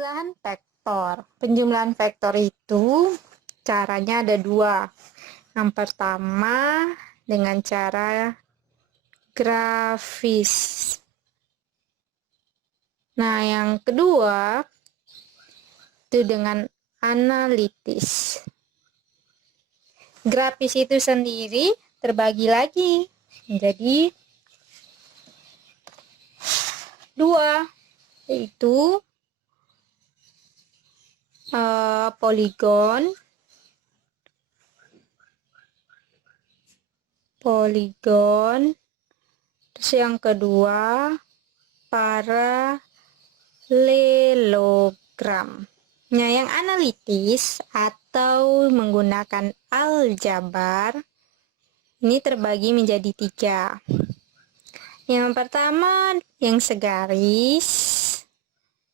Penjumlahan vektor. Penjumlahan vektor itu caranya ada dua. Yang pertama dengan cara grafis. Nah, yang kedua itu dengan analitis. Grafis itu sendiri terbagi lagi menjadi dua, yaitu poligon, terus yang kedua paralelogram. Nah, yang analitis atau menggunakan aljabar ini terbagi menjadi tiga. Yang pertama yang segaris,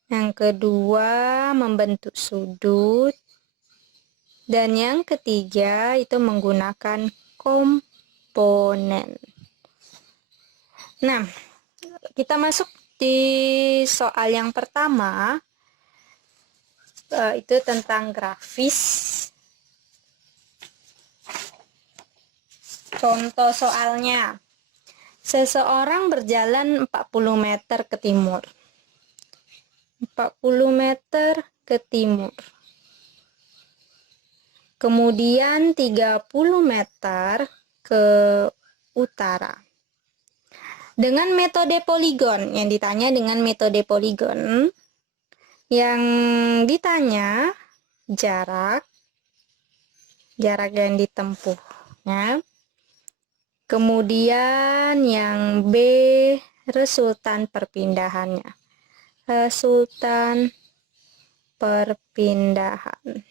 yang kedua membentuk sudut, dan yang ketiga itu menggunakan komponen. Nah, kita masuk di soal yang pertama, itu tentang grafis. Contoh soalnya, seseorang berjalan 40 meter ke timur. 40 meter ke timur. Kemudian 30 meter ke utara. Dengan metode poligon, yang ditanya dengan metode poligon, yang ditanya jarak yang ditempuhnya. Kemudian yang B, resultan perpindahannya. Resultan perpindahan.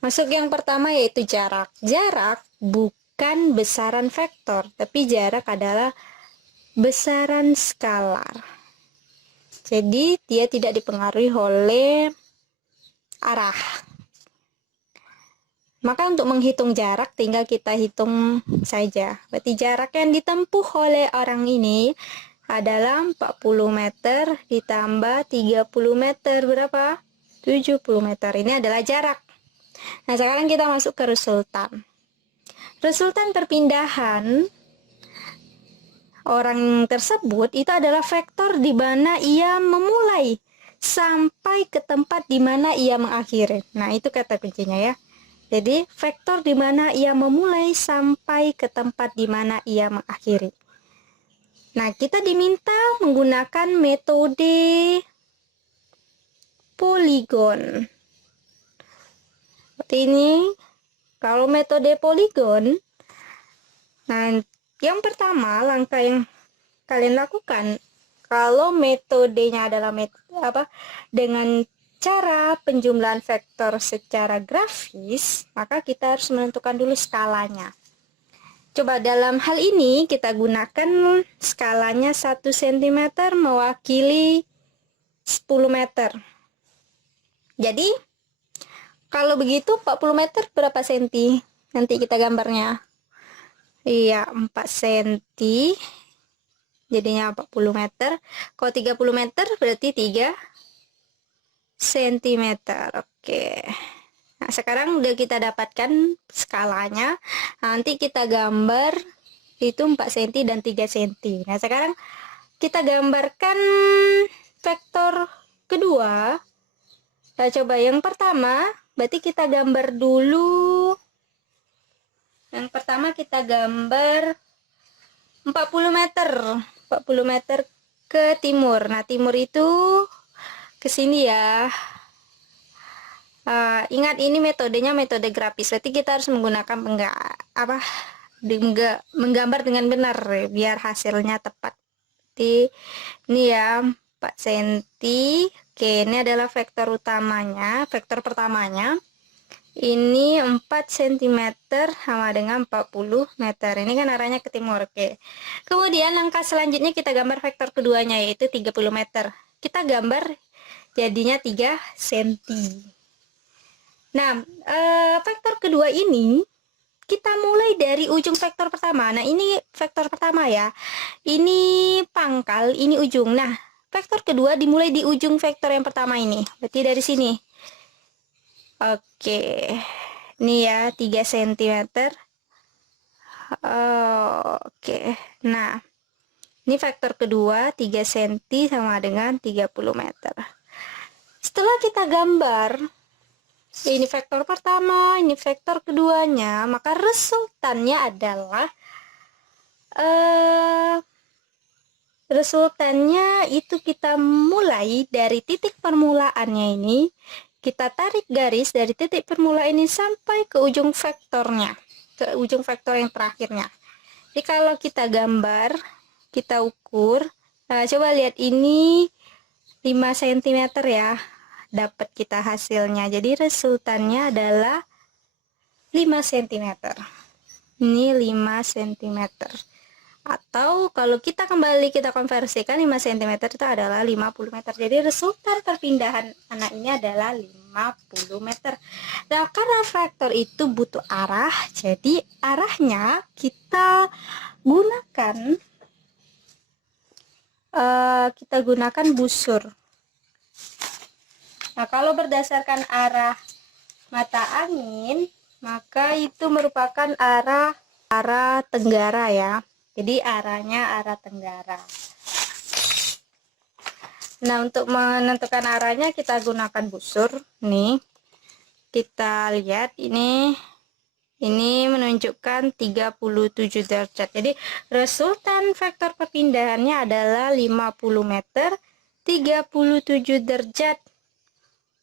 Masuk yang pertama yaitu jarak. Jarak bukan besaran vektor, tapi jarak adalah besaran skalar. Jadi dia tidak dipengaruhi oleh arah. Maka untuk menghitung jarak tinggal kita hitung saja. Berarti jarak yang ditempuh oleh orang ini adalah 40 meter ditambah 30 meter. Berapa? 70 meter. Ini adalah jarak. Nah, sekarang kita masuk ke resultan. Resultan perpindahan orang tersebut itu adalah vektor di mana ia memulai sampai ke tempat di mana ia mengakhiri. Nah, itu kata kuncinya ya. Jadi, vektor di mana ia memulai sampai ke tempat di mana ia mengakhiri. Nah, kita diminta menggunakan metode poligon. Seperti ini. Kalau metode poligon, nah, yang pertama langkah yang kalian lakukan kalau metodenya adalah dengan cara penjumlahan vektor secara grafis, maka kita harus menentukan dulu skalanya. Coba dalam hal ini kita gunakan skalanya 1 cm mewakili 10 meter. Jadi kalau begitu 40 meter berapa senti? Nanti kita gambarnya. Iya, 4 cm. Jadinya 40 meter. Kalau 30 meter berarti 3 cm. Oke. Nah, sekarang udah kita dapatkan skalanya. Nanti kita gambar itu 4 cm dan 3 cm. Nah, sekarang kita gambarkan vektor kedua. Nah, coba yang pertama, berarti kita gambar dulu. Yang pertama kita gambar 40 meter. 40 meter ke timur. Nah, timur itu ke sini ya. Ingat ini metodenya metode grafis. Berarti kita harus menggunakan menggambar dengan benar biar hasilnya tepat. Jadi ini ya 4 cm. Oke, ini adalah vektor utamanya, vektor pertamanya. Ini 4 cm sama dengan 40 meter. Ini kan arahnya ke timur. Oke. Kemudian langkah selanjutnya kita gambar vektor keduanya yaitu 30 meter. Kita gambar jadinya 3 cm. Nah, vektor kedua ini kita mulai dari ujung vektor pertama. Nah, ini vektor pertama ya. Ini pangkal, ini ujung. Nah, vektor kedua dimulai di ujung vektor yang pertama ini. Berarti dari sini. Oke. Ini ya 3 cm. Oke. Nah, ini vektor kedua 3 cm sama dengan 30 meter. Setelah kita gambar, ini vektor pertama, ini vektor keduanya, maka resultannya adalah itu kita mulai dari titik permulaannya ini, kita tarik garis dari titik permulaan ini sampai ke ujung vektornya, ke ujung vektor yang terakhirnya. Jadi kalau kita gambar, kita ukur, nah coba lihat ini 5 cm ya, dapat kita hasilnya. Jadi resultannya adalah 5 cm. Ini 5 cm. Atau kalau kita kembali kita konversikan 5 cm itu adalah 50 meter. Jadi resultan perpindahan anak ini adalah 50 meter. Nah, karena vektor itu butuh arah, jadi arahnya kita gunakan busur. Nah, kalau berdasarkan arah mata angin, maka itu merupakan arah tenggara ya. Jadi arahnya arah tenggara. Nah, untuk menentukan arahnya kita gunakan busur. Nih, kita lihat ini menunjukkan 37 derajat. Jadi resultan vektor perpindahannya adalah 50 meter, 37 derajat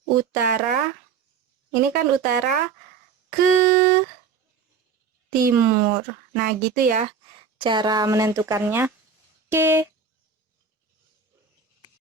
utara. Ini kan utara ke timur. Nah, gitu ya cara menentukannya. Oke.